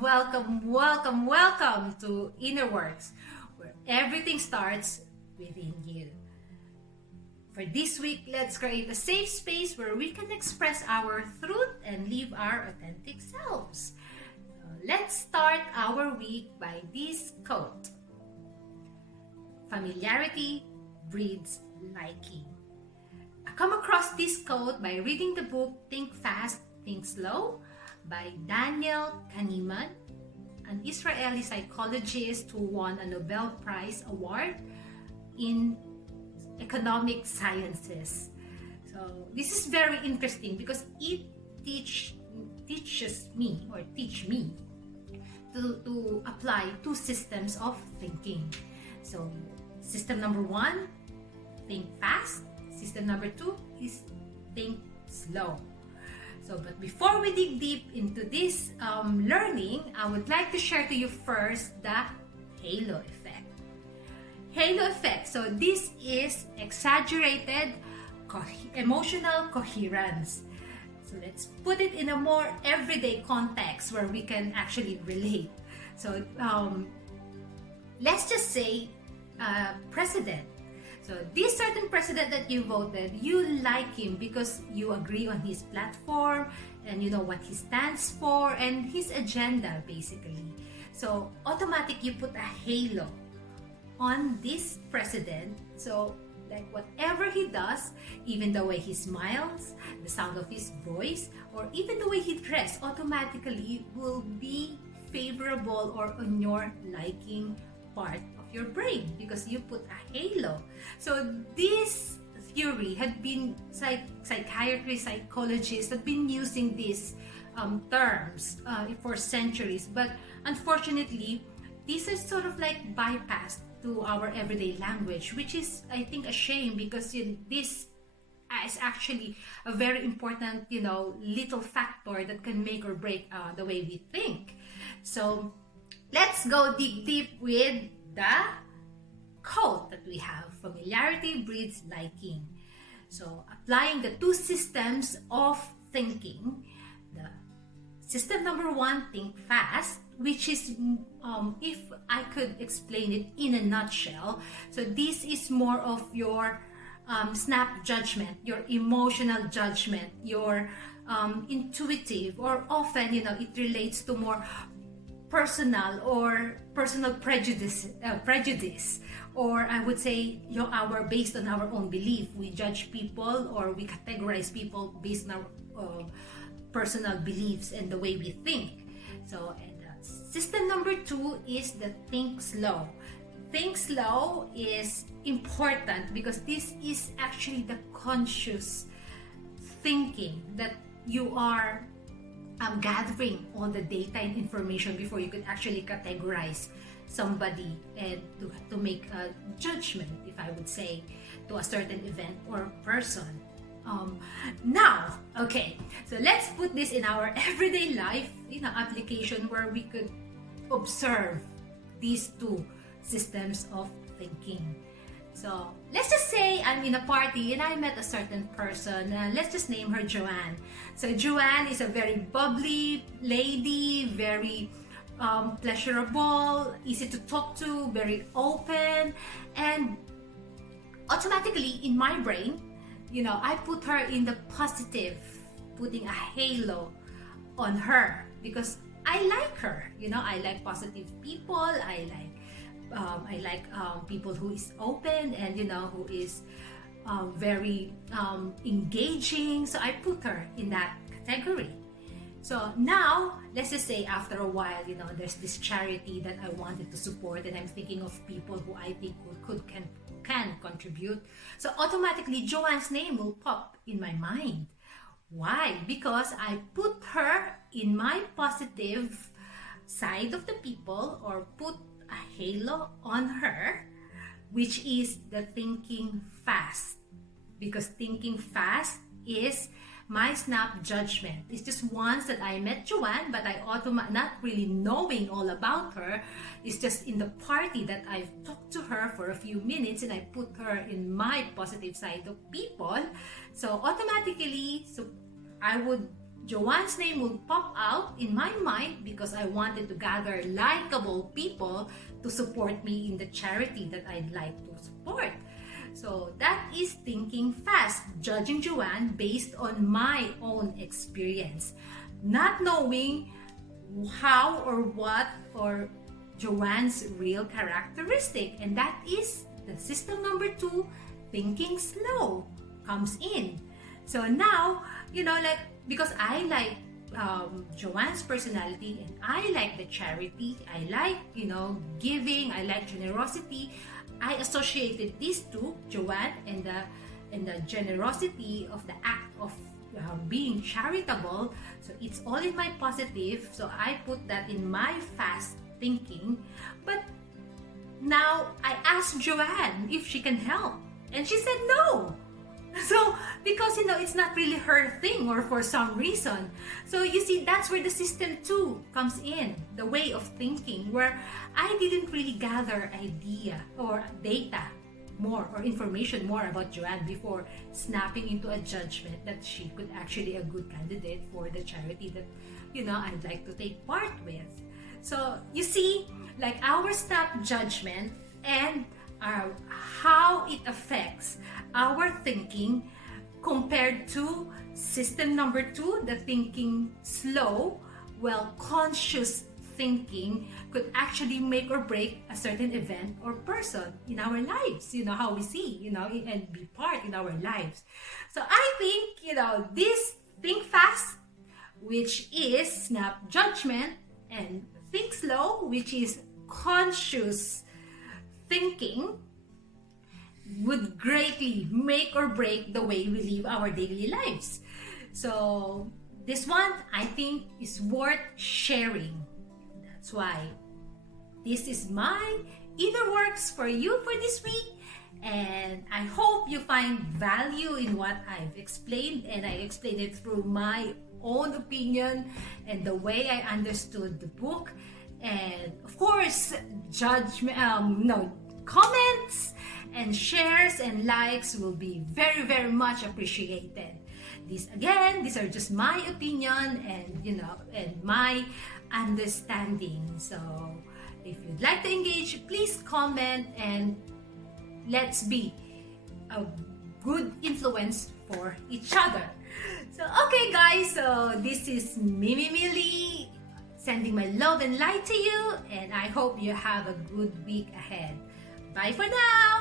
welcome to INNERWORKS, where everything starts within you. For this week, let's create a safe space where we can express our truth and live our authentic selves. Let's start our week by this quote. Familiarity breeds liking. I come across this quote by reading the book Think Fast, Think Slow by Daniel Kahneman, an Israeli psychologist who won a Nobel Prize award in economic sciences. So this is very interesting because it teaches me to apply two systems of thinking. So system number one, think fast. System number two is think slow. So, but before we dig deep into this learning, I would like to share to you first the halo effect. Halo effect. So this is exaggerated emotional coherence. So let's put it in a more everyday context where we can actually relate. So let's just say president. So this certain president that you voted, you like him because you agree on his platform and you know what he stands for and his agenda basically. So automatic you put a halo on this president. So like whatever he does, even the way he smiles, the sound of his voice, or even the way he dresses, automatically will be favorable or on your liking part of your brain because you put a halo. So this theory had been psychiatrists, psychologists have been using these terms for centuries, but unfortunately these are sort of like bypassed to our everyday language, which is I think a shame because this is actually a very important little factor that can make or break the way we think. So let's go dig deep with the quote that we have. Familiarity breeds liking. So applying the two systems of thinking, the system number one, think fast, which is if I could explain it in a nutshell, so this is more of your snap judgment, your emotional judgment, your intuitive, or often it relates to more personal prejudice, or I would say based on our own belief. We judge people or we categorize people based on our personal beliefs and the way we think. So system number two is the think slow. Think slow is important because this is actually the conscious thinking that you are gathering all the data and information before you could actually categorize somebody and to make a judgment, if I would say, to a certain event or person. Now, okay, so let's put this in our everyday life application where we could observe these two systems of thinking. So let's just say I'm in a party and I met a certain person. Let's just name her Joanne. So Joanne is a very bubbly lady, very pleasurable, easy to talk to, very open, and automatically in my brain, I put her in the positive, putting a halo on her because I like her. I like positive people. I like people who is open and who is very engaging. So I put her in that category. So now let's just say after a while, there's this charity that I wanted to support, and I'm thinking of people who I think can contribute. So automatically Joanne's name will pop in my mind. Why? Because I put her in my positive side of the people, or put a halo on her, which is the thinking fast. Because thinking fast is my snap judgment. It's just once that I met Joanne, but I not really knowing all about her. It's just in the party that I've talked to her for a few minutes and I put her in my positive side of people. So automatically, I would Joanne's name will pop out in my mind because I wanted to gather likable people to support me in the charity that I'd like to support. So that is thinking fast, judging Joanne based on my own experience, not knowing how or what or Joanne's real characteristic. And that is the system number 2, thinking slow, comes in. So now, because I like Joanne's personality and I like the charity, I like, giving, I like generosity, I associated these two, Joanne and the generosity of the act of being charitable. So it's all in my positive. So I put that in my fast thinking. But now I asked Joanne if she can help, and she said no. So, because it's not really her thing or for some reason. So you see, that's where the system 2 comes in, the way of thinking, where I didn't really gather idea or data more or information more about Joanne before snapping into a judgment that she could actually a good candidate for the charity that I'd like to take part with. So you see, like our snap judgment and how it affects our thinking compared to system number 2, the thinking slow. Well, conscious thinking could actually make or break a certain event or person in our lives, how we see, and be part in our lives. So I think, this think fast, which is snap judgment, and think slow, which is conscious thinking, would greatly make or break the way we live our daily lives. So this one, I think, is worth sharing. That's why this is my inner works for you for this week. And I hope you find value in what I've explained, and I explained it through my own opinion and the way I understood the book. And of course, comments and shares and likes will be very, very much appreciated. These are just my opinion and my understanding. So if you'd like to engage, please comment, and let's be a good influence for each other. So okay guys, so this is Mimi Milli sending my love and light to you, and I hope you have a good week ahead. Bye for now!